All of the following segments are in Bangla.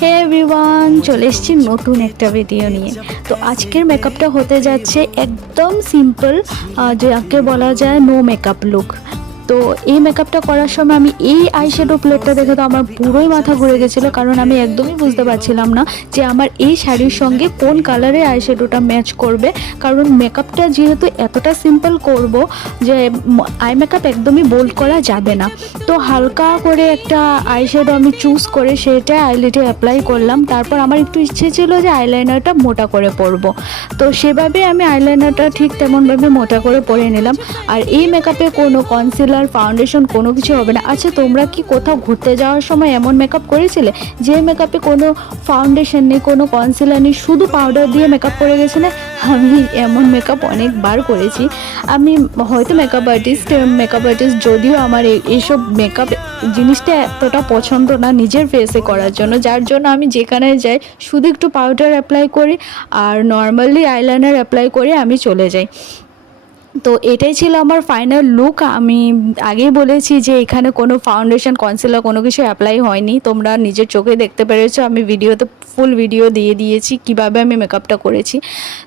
হে এভরিওয়ান, চলে এসেছি নতুন একটা ভিডিও নিয়ে। তো আজকের মেকআপটা হতে যাচ্ছে একদম সিম্পল, যাকে বলা যায় নো মেকআপ লুক। তো এই মেকআপটা করার সময় আমি এই আইশ্যাডো প্লেটটা দেখে তো আমার পুরোই মাথা ঘুরে গেছিলো, কারণ আমি একদমই বুঝতে পারছিলাম না যে আমার এই শাড়ির সঙ্গে কোন কালারের আইশ্যাডোটা ম্যাচ করবে। কারণ মেকআপটা যেহেতু এতটা সিম্পল করব যে আই মেকআপ একদমই বোল্ড করা যাবে না, তো হালকা করে একটা আইশ্যাডো আমি চুজ করে সেটা আইলিডে অ্যাপ্লাই করলাম। তারপর আমার একটু ইচ্ছে ছিল যে আইলাইনারটা মোটা করে পরব, তো সেভাবে আমি আইলাইনারটা ঠিক তেমনভাবে মোটা করে পরে নিলাম। আর এই মেকআপে কোনো কনসিলার ফাউন্ডেশন কোনো কিছু হবে না। আচ্ছা, তোমরা কি কোথাও ঘুরতে যাওয়ার সময় এমন মেকআপ করেছিলে যে মেকআপে কোনো ফাউন্ডেশন নেই, কোনো কনসিলার নেই, শুধু পাউডার দিয়ে মেকআপ করে গেছিলে? আমি এমন মেকআপ অনেকবার করেছি। আমি হয়তো মেকআপ আর্টিস্ট যদিও আমার এইসব মেকআপ জিনিসটা এতটা পছন্দ না নিজের ফেসে করার জন্য, যার জন্য আমি যেখানে যাই শুধু একটু পাউডার অ্যাপ্লাই করি আর নর্মালি আইলাইনার অ্যাপ্লাই করে আমি চলে যাই। তো এটাই ছিল আমার ফাইনাল লুক। আমি আগেই বলেছি যে এখানে কোনো ফাউন্ডেশন কনসিলার কোনো কিছু অ্যাপ্লাই হয়নি, তোমরা নিজের চোখে দেখতে পেরেছো। আমি ভিডিওতে ফুল ভিডিও দিয়ে দিয়েছি কিভাবে আমি মেকআপটা করেছি।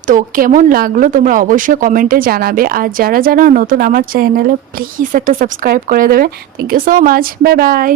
তো কেমন লাগলো তোমরা অবশ্যই কমেন্টে জানাবে। আর যারা যারা নতুন আমার চ্যানেলে, প্লিজ একটা সাবস্ক্রাইব করে দেবে। Thank you so much, bye by.